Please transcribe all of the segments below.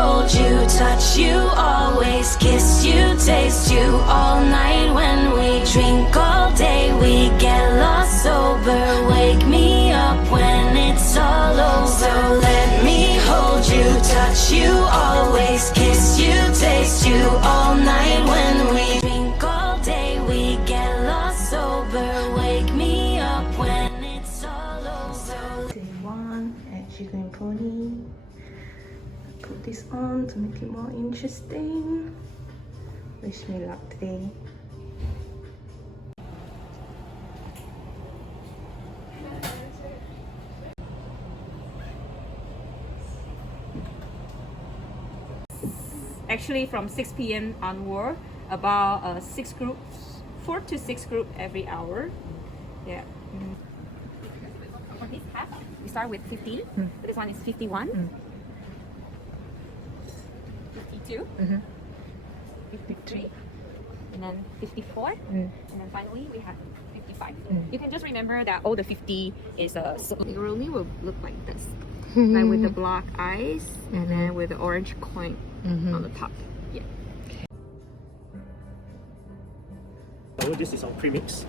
hold you, touch you, always kiss you, taste you all night. When we drink all day, we get lost sober. Wake me up when it's all over. So let me hold you, touch you, always kiss you, taste you all night. When we drink all day, we get lost sober. Wake me up when it's all over. Day 1 at Jigger Pony. Put this on to make it more interesting. Wish me luck today. Actually, from 6 p.m. onward, about 6 groups, 4 to 6 groups every hour. Yeah. For this half, we start with 15. This one is 51. 52. 53. And then 54. And then finally, we have 55. You can just remember that all the 50 is so Romy will look like this. Like with the black eyes and then with the orange coin on the top. Yeah. So this is our premix.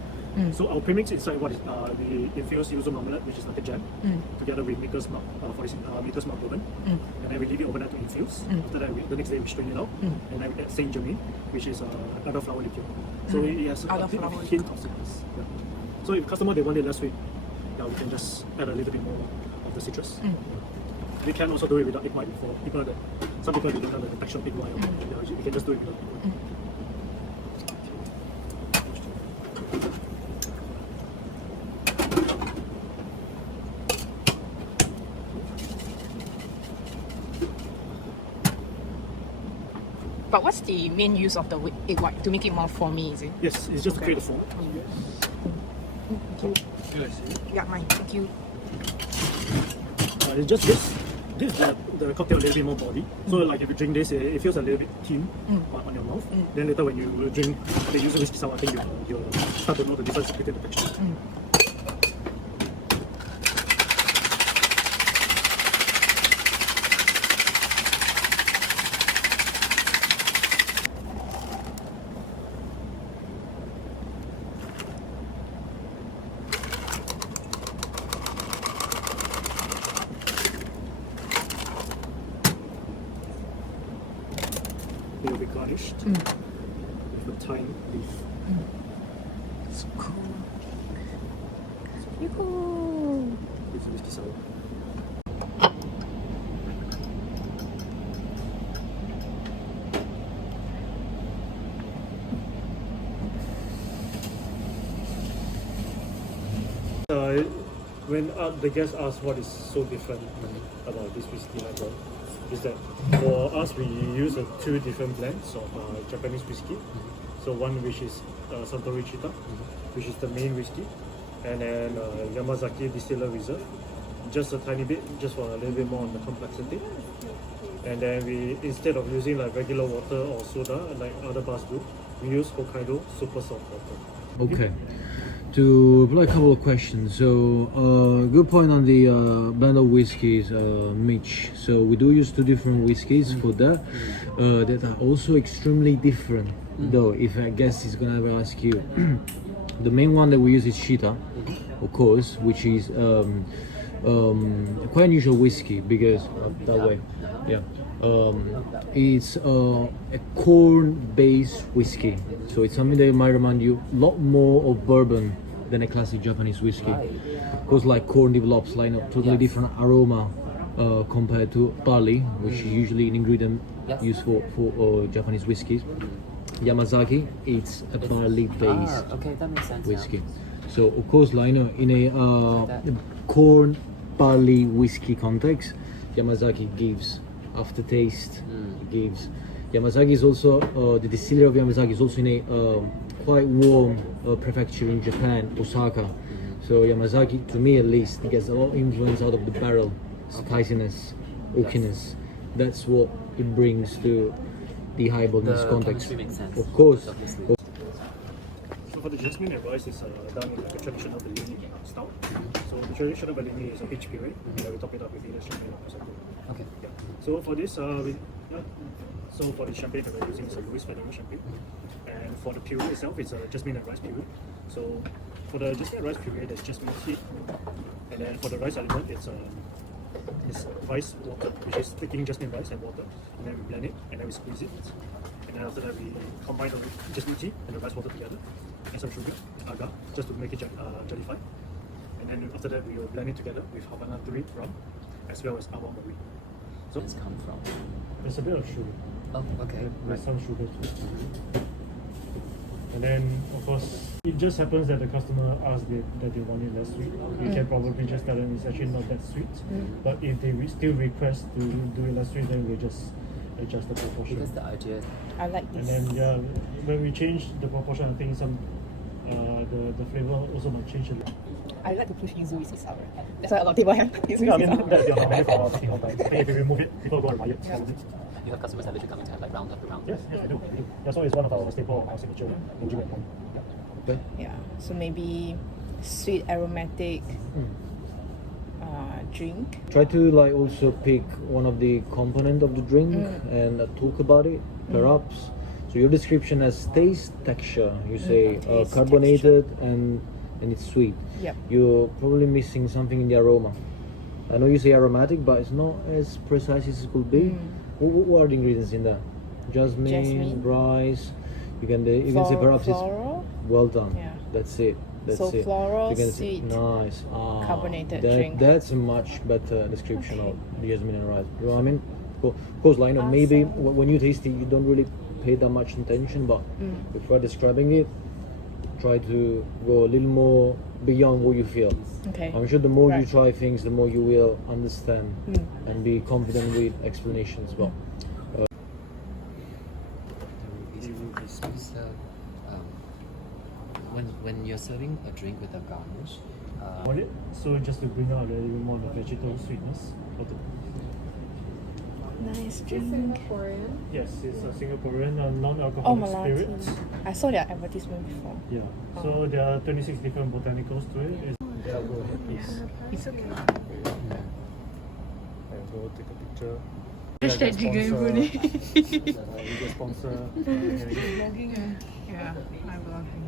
So our premix is like what is the infused Yuzu marmalade, which is like a jam, together with Maker's Mark, Maker's Mark bourbon, and then we leave it overnight to infuse. After that, the next day we strain it out, and then we add Saint Germain, which is other flower liqueur. So it has a hint of citrus. Yeah. So if customer they want it less sweet, yeah, we can just add a little bit more of the citrus. We can also do it without egg white for people that some people don't have the texture of egg white. Yeah, you can just do it without egg white. But what's the main use of the egg white? To make it more foamy, is it? Yes, it's just to create a foam. Yeah, mine. Thank you. It's just this. This is the cocktail a little bit more body. So like if you drink this, it feels a little bit thin on your mouth. Then later when you drink the Yuzu whiskey sour, I think you'll start to know the difference between the texture. It will be garnished with a thyme leaf. It's cool. With whiskey sour. When the guests ask what is so different about this whiskey highball, is that for us we use two different blends of Japanese whiskey. So one which is Suntory Chita, which is the main whiskey, and then Yamazaki Distiller Reserve, just a tiny bit, just for a little bit more on the complexity. And then we, instead of using like regular water or soda like other bars do, we use Hokkaido super salt water. Okay. To reply a couple of questions. So, good point on the blend of whiskies, Mitch. So we do use two different whiskies for that, that are also extremely different. Though, if a guest is gonna ever ask you, the main one that we use is Chita, of course, which is quite unusual whiskey because that way, yeah. It's a corn-based whiskey, so it's something that might remind you a lot more of bourbon than a classic Japanese whiskey. Because like corn develops like a totally different aroma compared to barley, which is usually an ingredient used for Japanese whiskeys. Yamazaki, it's a barley-based whiskey. So of course, like in a corn barley whiskey context, Yamazaki gives aftertaste. Gives. Yamazaki is also the distillery of Yamazaki is also in a quite warm prefecture in Japan, Osaka. So Yamazaki, to me at least, gets a lot of influence out of the barrel, spiciness, oakiness. That's what it brings to the highball in this context. Of course. So for the Jasmine Rice is done in like a traditional Bellini style. So the traditional Bellini is a peach puree, and we top it up with either champagne or prosecco. Okay. Yeah. So for this, Yeah. So for the champagne that we're using is a Louis Federer champagne. And for the puree itself, it's a jasmine and rice puree. So for the jasmine and rice puree, there's jasmine seed. And then for the rice element, it's rice water, which is taking jasmine rice and water. And then we blend it, and then we squeeze it. And then after that, we combine the jasmine tea and the rice water together. And some sugar, agar, just to make it jellified. And then after that, we will blend it together with Havana 3 rum, as well as Highball Marie. So It's come from. there's a bit of sugar. Oh, okay. There's some sugar too. And then, of course, it just happens that the customer asks that they want it less sweet. You can probably just tell them it's actually not that sweet. But if they still request to do it less sweet, then we just adjust the proportion. Because the idea. I like And this. then, yeah, when we change the proportion, I think the flavor also might change a little. I like to push Yuzu is sour. That's why a lot of people have Yuzu Yeah, I is mean, sour. that's your menu for taking all time. I think if you remove it, people go and buy it. You have customers that literally coming to have like round after round. Yes, I do. That's why it's one of our staple of our signature in Jigger Pony. Okay. Yeah, so maybe sweet aromatic drink. Try to like also pick one of the component of the drink and talk about it, perhaps. So your description has taste, texture. You say taste, carbonated and it's sweet. Yep. You're probably missing something in the aroma. I know you say aromatic, but it's not as precise as it could be. What are the ingredients in there? Jasmine. Rice. You can say perhaps floral. it's well done. Yeah. That's it. That's So it. floral, You can sweet, nice. carbonated drink. That's a much better description of the jasmine and rice. You know what I mean? Of course, like, you know, maybe when you taste it, you don't really pay that much attention, but if you're describing it, try to go a little more beyond what you feel. Okay. I'm sure the more you Right. try things, the more you will understand and be confident with explanations as well. When you're serving a drink with a garnish, On it, so just to bring out a little bit more of the vegetable sweetness. Nice drink. Yes, it's a Singaporean non-alcoholic Oh, Malati. spirit. I saw their advertisement before. Yeah. So there are 26 different botanicals to it. Yeah, go ahead, please. It's okay. And go take a picture. Hashtag Jigger Pony. We get sponsor. Vlogging, yeah, I'm vlogging.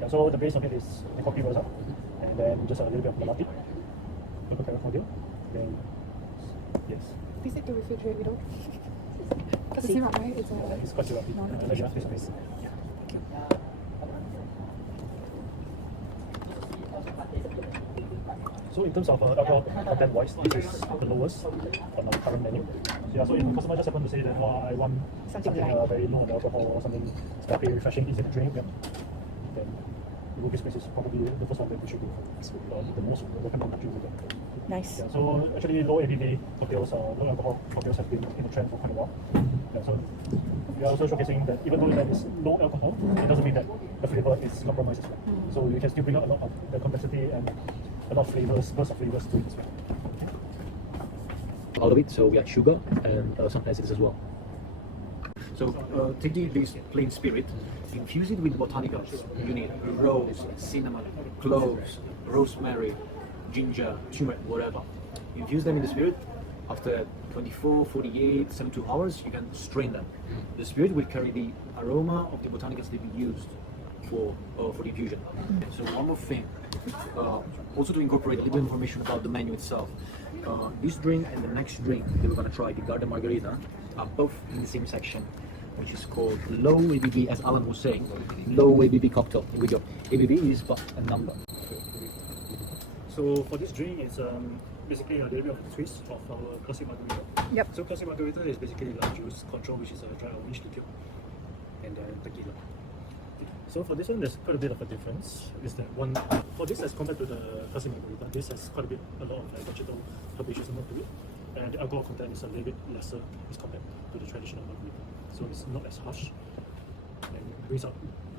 Yeah, so the base of it is the coffee rosa, and then just a little bit of Malati, purple carrot then yes. Please take the refrigerator, we don't. Because it's syrup, right? It's a. It's quite syrupy. Unless you have this space. Yeah. So in terms of alcohol content wise, this is the lowest on our current menu. Yeah, so if the customer just happen to say that, oh, I want something very low on alcohol or something sparkling, refreshing, easy to drink, then Ruby Spritz is probably the first one that we should go for. The most recommended drink with them. Nice. Yeah, so actually low ABV cocktails, low alcohol cocktails have been in the trend for quite a while. Yeah, so we are also showcasing that even though that is low alcohol, it doesn't mean that the flavor is compromised as well. So you can still bring out a lot of the complexity and a lot of flavors, bursts of flavors to it as well. Out of it, so we add sugar and some acids as well. So take the plain spirit, infuse it with botanicals. You need rose, cinnamon, cloves, rosemary, ginger, turmeric, whatever. Infuse them in the spirit. After 24, 48, 72 hours, you can strain them. The spirit will carry the aroma of the botanicals that we used for the infusion. So one more thing, also to incorporate a little information about the menu itself. This drink and the next drink that we're gonna try, the Garden Margarita, are both in the same section, which is called low ABV, as Alan was saying, low ABV cocktail. Here we go. ABV is but a number. So for this drink, it's basically a little bit of a twist of our classic margarita. Yep. So classic margarita is basically lime juice, control, which is a dry orange liqueur, and then tequila. So for this one, there's quite a bit of a difference. Is that one for this as compared to the classic margarita, this has quite a lot of vegetable herbaceous note to it, and the alcohol content is a little bit lesser as compared to the traditional margarita. So it's not as harsh, and brings out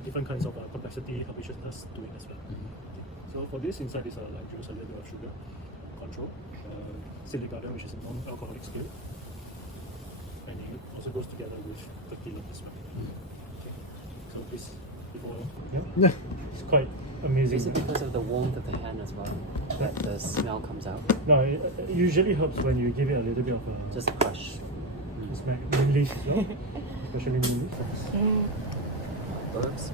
different kinds of complexity, herbaceousness to it as well. So for this, inside is like juice, a little bit of sugar, control, Silly Garden, which is a non-alcoholic spirit, and it also goes together with tequila as well. Okay. So please Yeah. It's quite amazing. Is it because of the warmth of the hand as well that the smell comes out? No, it usually helps when you give it a little bit of a Just crush. smack. Mint leaves as well, especially mint leaves. Herbs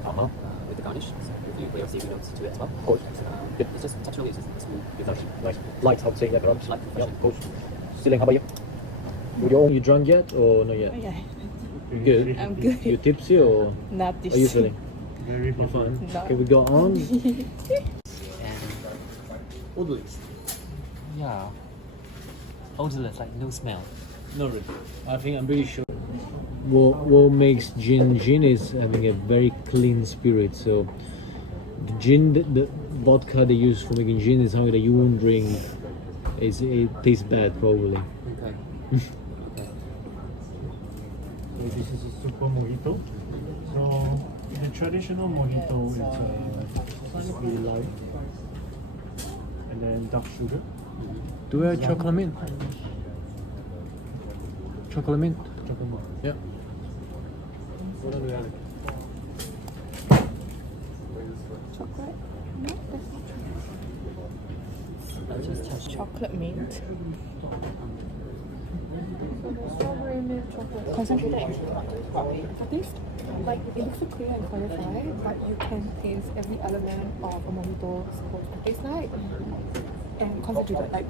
with the garnish. So a few flavor savory notes to it as well. Of course. Yeah. It's just texturally, it's just smooth. Without Nice. Light, I would say, like around. Light, Yeah, of course. Celine, how about you? You drunk yet or not yet? Yeah, Good. I'm good. You tipsy or Not are you feeling? Very You're bubbly. fine. No. Okay, we go on. and Odorless. yeah, odorless, like no smell. Not really. I'm pretty sure. What makes gin is having a very clean spirit. So the gin, the vodka they use for making gin is something that you won't drink. It tastes bad probably. Okay. So this is a SuperMojito. So the traditional mojito is basically lime and then dark sugar. Do we have chocolate mint? Chocolate mint? Chocolate milk. Yeah. What do we have? chocolate. I'll just touch Chocolate mint. Strawberry mint chocolate. Concentrated. For taste, like it looks so clear and clarified, but you can taste every element of a mojito supposed to taste like. And concentrated, like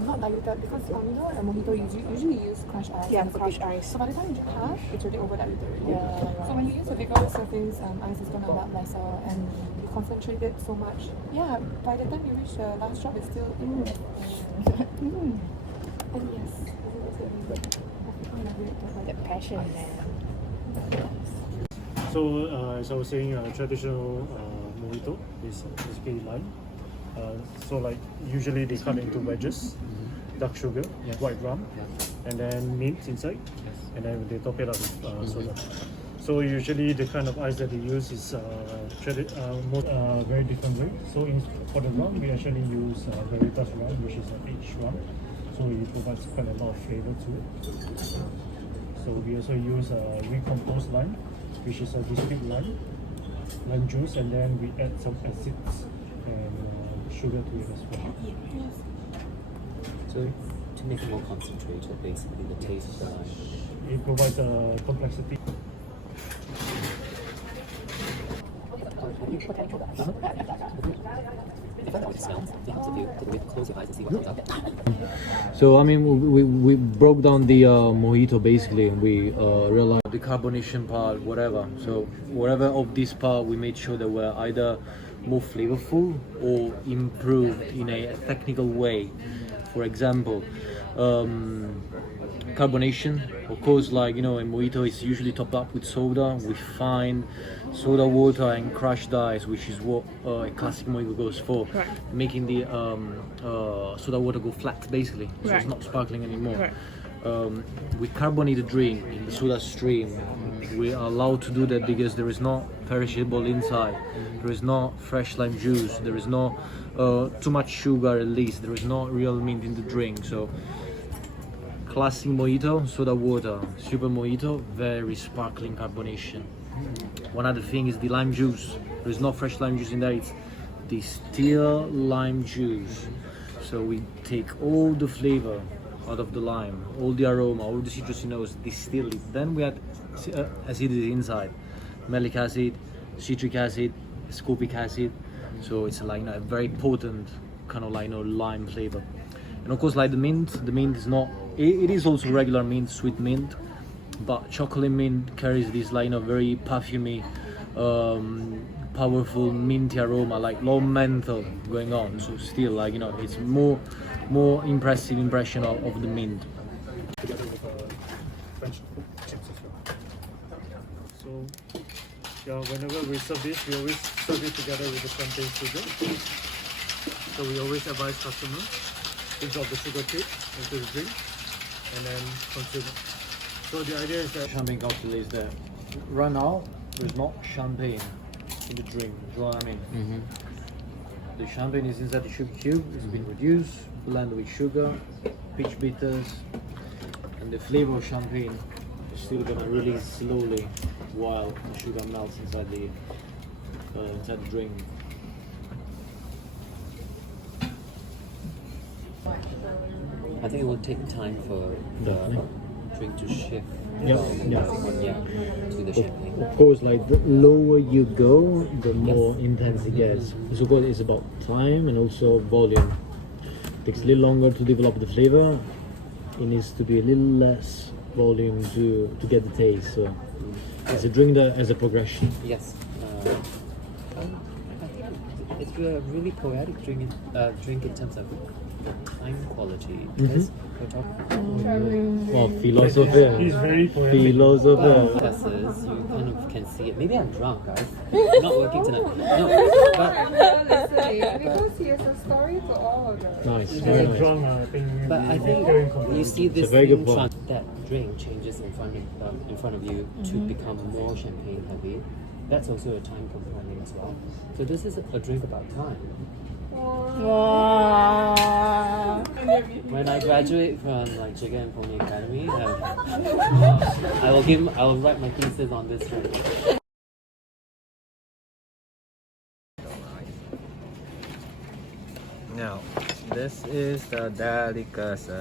not diluted, because you know a mojito usually use crushed ice. Yeah, and crushed thick. ice. So by the time you drink half, it's already over diluted already. Yeah. So when you use a bigger surface, ice is gonna melt lesser, and you concentrate it so much. Yeah, by the time you reach the last drop, it's still And yes, The passion, man. So as I was saying, traditional mojito is basically lime. So like usually they cut into wedges, dark sugar, Yes. white rum, Yeah. and then mint inside, Yes. and then they top it up with soda. So usually the kind of ice that they use is very different way. So for the rum, we actually use Margarita's rum, which is an aged rum. So it provides quite a lot of flavor to it. So we also use recomposed lime, which is a distilled lime juice, and then we add some acids and sugar to it as well. So to make it more concentrated, basically the taste of the lime. It provides a complexity. If I know what it smells, it helps if you take a bit close your eyes and see what comes out. So I mean, we broke down the mojito basically, and we realized the carbonation part, whatever. So whatever of this part, we made sure that we're either more flavorful or improved in a technical way. For example, carbonation. Of course, like a mojito is usually topped up with soda. We find soda water and crushed ice, which is what a classic mojito goes for, making the soda water go flat basically, so it's not sparkling anymore. With carbonated drink in the soda stream, we are allowed to do that because there is no perishable inside, there is no fresh lime juice, there is no too much sugar, at least there is no real mint in the drink. So classic mojito, soda water. SuperMojito, very sparkling carbonation. One other thing is the lime juice. There's no fresh lime juice in there, it's distilled lime juice. So we take all the flavor out of the lime, all the aroma, all the citrusy notes, distill it. Then we add acidity inside, malic acid, citric acid, scopic acid. So it's like a very potent kind of lime flavor. And of course, like the mint is not. It is also regular mint, sweet mint, but chocolate mint carries this very perfumey, powerful minty aroma, like low menthol going on. So still it's more impressive impression of the mint. Together with French chips as well. So yeah, whenever we serve this, we always serve it together with the champagne sugar. So we always advise customers to drop the sugar cube into the drink and then consume it. So the idea is that Champagne cocktail is that right now there's not champagne in the drink. You know what I mean? The champagne is inside the sugar cube. It's been reduced, blended with sugar, peach bitters, and the flavor of champagne is still gonna release slowly while the sugar melts inside the drink. I think it will take time for the drink to shift Yeah, from yeah. the cognac to the champagne. Of course, like the lower you go, the more intense it gets. So what is about time and also volume. It takes a little longer to develop the flavor. It needs to be a little less volume to get the taste. So it's a drink that has a progression. Yes. I think it's a really poetic drink in terms of time quality. Because we're talking Well, philosopher. He's very poetic. Philosopher. processes, you kind of can see it. Maybe I'm drunk, guys. I'm not working tonight. No, but Because he has a story to all of them. Nice, He's very very nice. drunk, I think. But I think very confident. you see this a very good in point. front, that drink changes in front of you to become more champagne heavy. That's also a time component as well. So this is a drink about time. Wow. When I graduate from like Jigger Pony Academy, I will write my thesis on this drink. Now, this is the delicacy.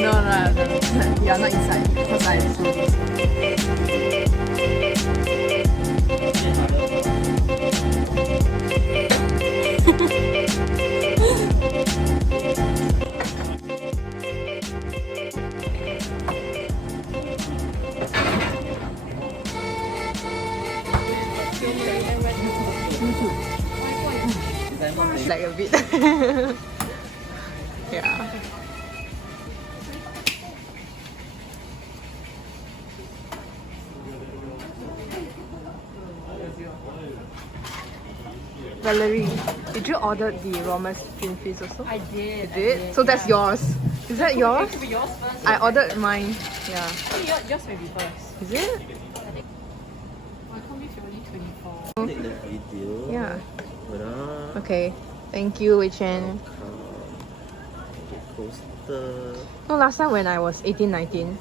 No, you're not inside because I'm food. Like a bit. Yeah. Valerie, did you order the Romus Gin Fizz also? I did. You did? So that's yours. Is that yours? It should be yours first. I ordered mine. Yeah. Yours may be first. Is it? I can't believe you're only 24. Take the video. Yeah. Wala. Okay. Thank you, Wei Chen. Poster. No, last time when I was 18, 19,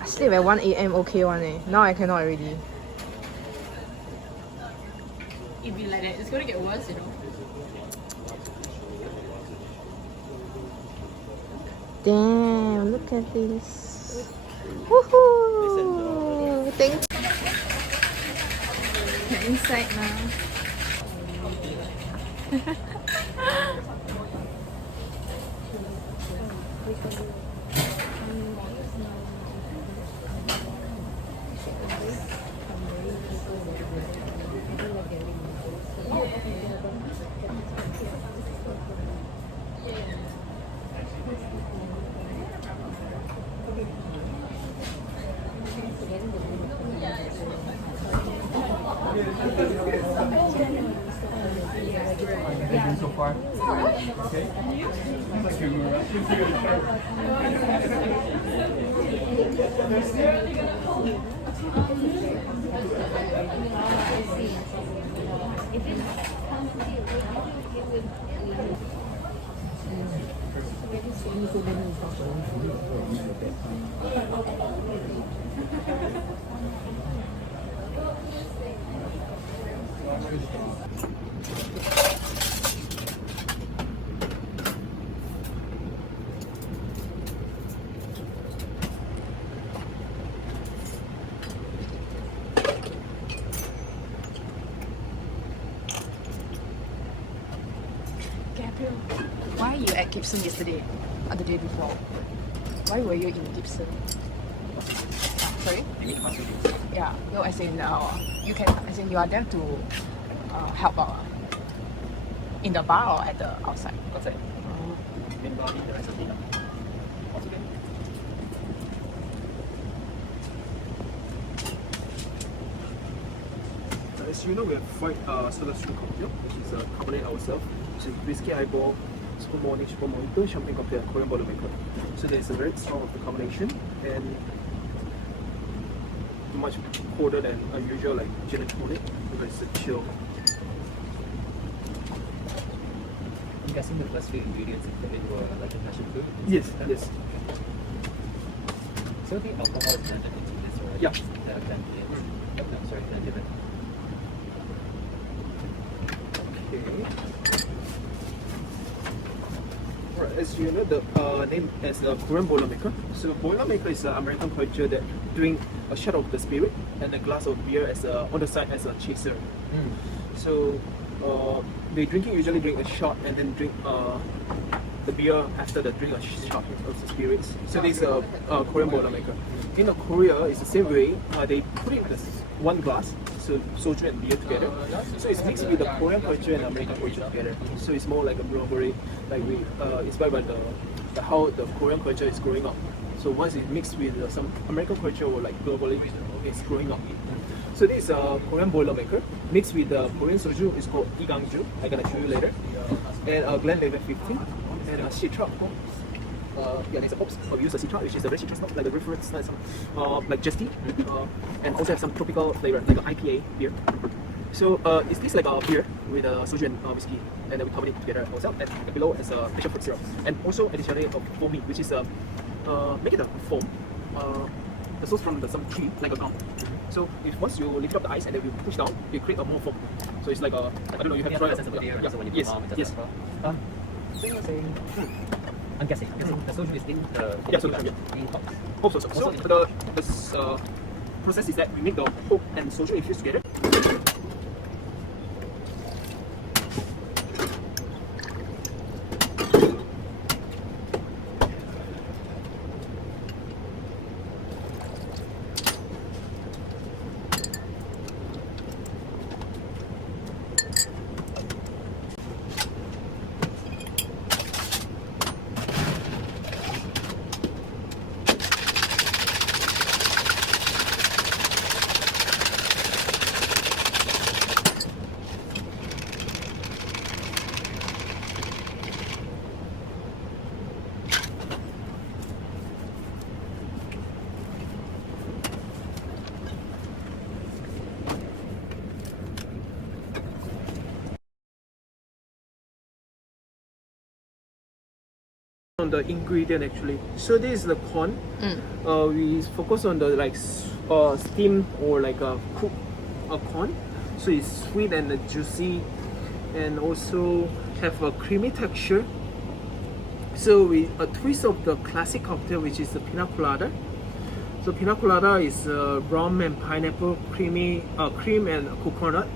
I sleep at 1 a.m. okay one eh. Now I cannot already. It'd be like that. It's gonna get worse, you know. Damn, look at this. Woohoo! Thanks. We're inside now. So far. Okay. Why you at Gibson yesterday? Or the day before? Why were you in Gibson? Sorry? Yeah, no, as in you can, as in you are there to help out in the bar or at the outside? Outside. In Bali, the rest of the day. Also there. As you know, we have fried salad stream cocktail, which is a carbonate ourselves. So whiskey highball, SuperMojito, champagne cocktail, Korean Boilermaker. So there's a very strong of the combination, and much colder than a usual like gin and tonic because it's a chill. I'm guessing the first few ingredients in were like a passion fruit. Yes, yes. So the alcohol is blended into this, right? Yeah. I'm sorry, can I give it? Okay. Alright, as you know, the name is the Korean Boilermaker. So Boilermaker is an American culture that drink a shot of the spirit and a glass of beer as on the side as a chaser. So they usually drink a shot and then drink the beer after the drink a shot of the spirits. So this is a Korean Boilermaker. In Korea, it's the same way. They put in this one glass, so soju and beer together. So it's mixed with the Korean culture and American culture together. So it's more like a robbery, like we inspired by the how the Korean culture is growing up. So once it mixed with some American culture or like globally, it's growing up. So this is a Korean Boilermaker mixed with the Korean soju. It's called Igangju. I'm gonna show you later. And Glenlivet 15 and a citra. Yeah, there's a hops. We use a citra, which is a red citra stuff, like a reference, like Justy, and also have some tropical flavor, like an IPA beer. So is this like a beer with a soju and whiskey, and then we combine it together ourselves. And below is a passion fruit syrup, and also additionally a foamy, which is make it a foam. The source from some tree, like a gum. So if once you lift up the ice and then you push down, you create a more foam. So it's like a, I don't know, you have to try it. Yes, yes. So you're saying, I'm guessing the soju is in the hops also. So the process is that we make the hop and soju infused together. On the ingredient actually. So this is the corn. We focus on the like steam or like a cooked corn. So it's sweet and juicy, and also have a creamy texture. So we a twist of the classic cocktail, which is the pina colada. So pina colada is rum and pineapple, cream and coconut,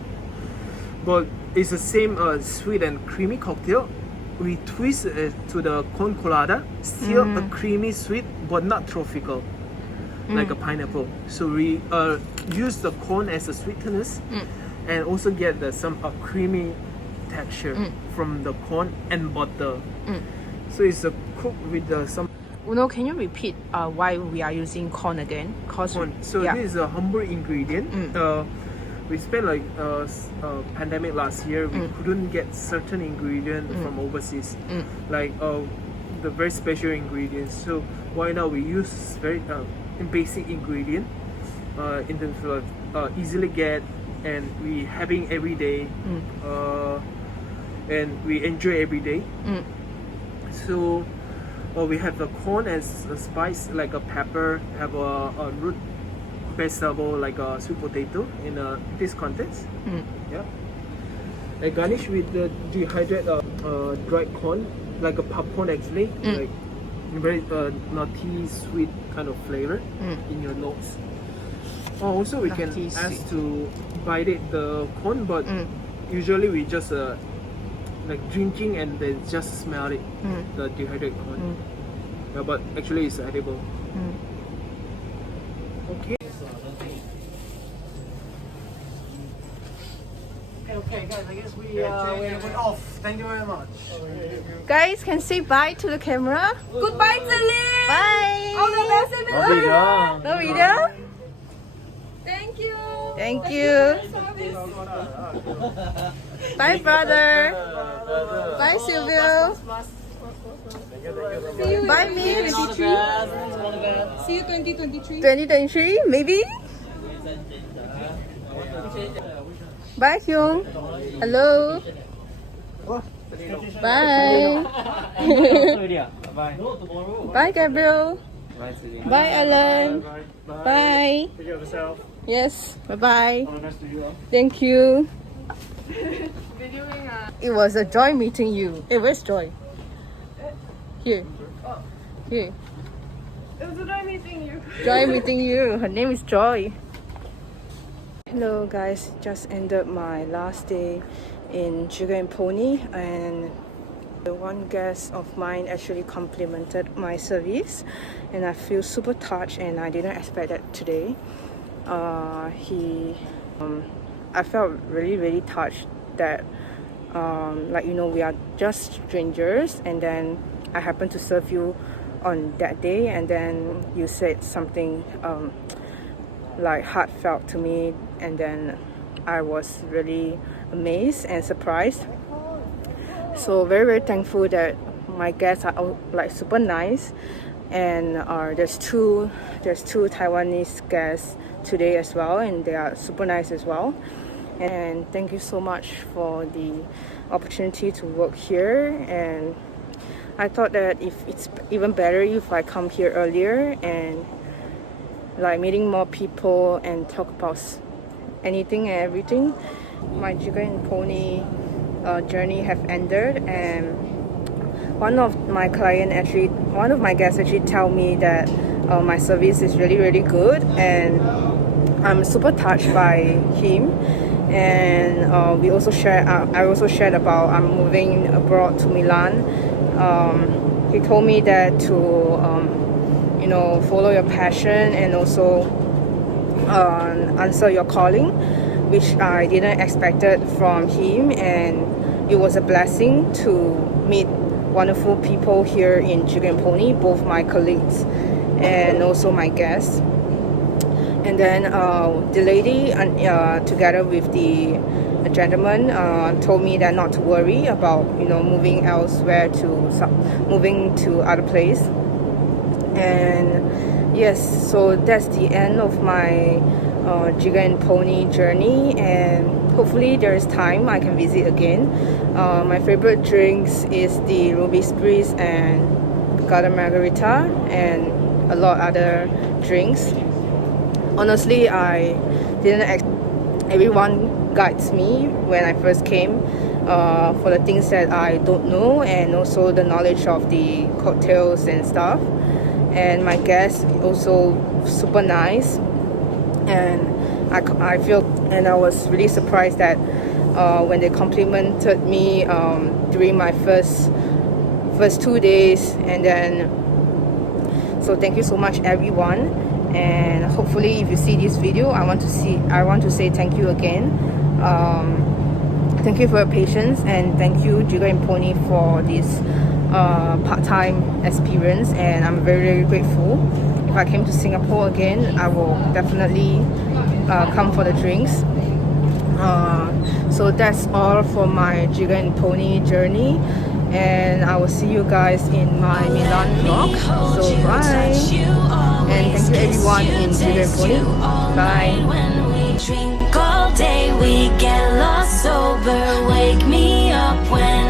but it's the same sweet and creamy cocktail. We twist it to the corn colada, still a creamy sweet, but not tropical, like a pineapple. So we use the corn as a sweetness, and also get some creamy texture from the corn and butter. So it's cooked with some. Uno, can you repeat why we are using corn again? Corn. So this is a humble ingredient. We spent like pandemic last year. We couldn't get certain ingredients from overseas, like the very special ingredients. So why not we use very basic ingredient in terms of easily get, and we having every day, and we enjoy every day. So we have the corn as a spice, like a pepper, have a root vegetable like a sweet potato in this context. Yeah. I garnish with the dehydrated dried corn, like a popcorn actually, like very nutty, sweet kind of flavor in your nose. Also, we can ask to bite it the corn, but usually we just like drinking and then just smell it, the dehydrated corn. Yeah, but actually it's edible. Okay. Okay, guys, I guess we're off. Thank you very much. Guys, can say bye to the camera. Goodbye, Celine! Bye! All the best in the No video? Thank you! Thank you. Bye, brother. Bye, Silvio. See you Bye, in Mitch. 2023. See you 2023. 2023, maybe? Bye, Hyung. Hello. Bye. Bye, Gabriel. Bye, Alan. Bye. Take care of yourself. Yes. Bye-bye. Have a nice day. Thank you. It was a joy meeting you. Hey, where's Joy? Here. Here. It was a joy meeting you. Joy meeting you. Her name is Joy. Hello guys, just ended my last day in Jigger Pony, and one guest of mine actually complimented my service, and I feel super touched, and I didn't expect that today. I felt really touched that like, you know, we are just strangers, and then I happened to serve you on that day, and then you said something like heartfelt to me, and then I was really amazed and surprised. So very thankful that my guests are all, like, super nice, and there's two Taiwanese guests today as well, and they are super nice as well. And thank you so much for the opportunity to work here, and I thought that if it's even better if I come here earlier and like meeting more people and talk about anything and everything. My Jigger Pony journey have ended, and one of my guests actually tell me that my service is really good, and I'm super touched by him. And we also shared. I also shared about I'm moving abroad to Milan. He told me that to you know, follow your passion and also answer your calling, which I didn't expect it from him, and it was a blessing to meet wonderful people here in Jigger Pony, both my colleagues and also my guests. And then the lady together with the gentleman told me that not to worry about, you know, moving elsewhere, moving to other place. And yes, so that's the end of my Jigger Pony journey, and hopefully there is time I can visit again. My favorite drinks is the ruby Spritz and Margarita, and a lot other drinks. Honestly, I didn't everyone guides me when I first came for the things that I don't know, and also the knowledge of the cocktails and stuff. And my guests also super nice, and I feel, and I was really surprised that when they complimented me during my first 2 days. And then so thank you so much everyone, and hopefully if you see this video, I want to say thank you again. Thank you for your patience, and thank you Jigger Pony for this part-time experience, and I'm very grateful. If I came to Singapore again, I will definitely come for the drinks. So that's all for my Jigger Pony journey, and I will see you guys in my Milan vlog. So bye, and thank you everyone in Jigger Pony. Bye. Drink all day, we get lost sober. Wake me up when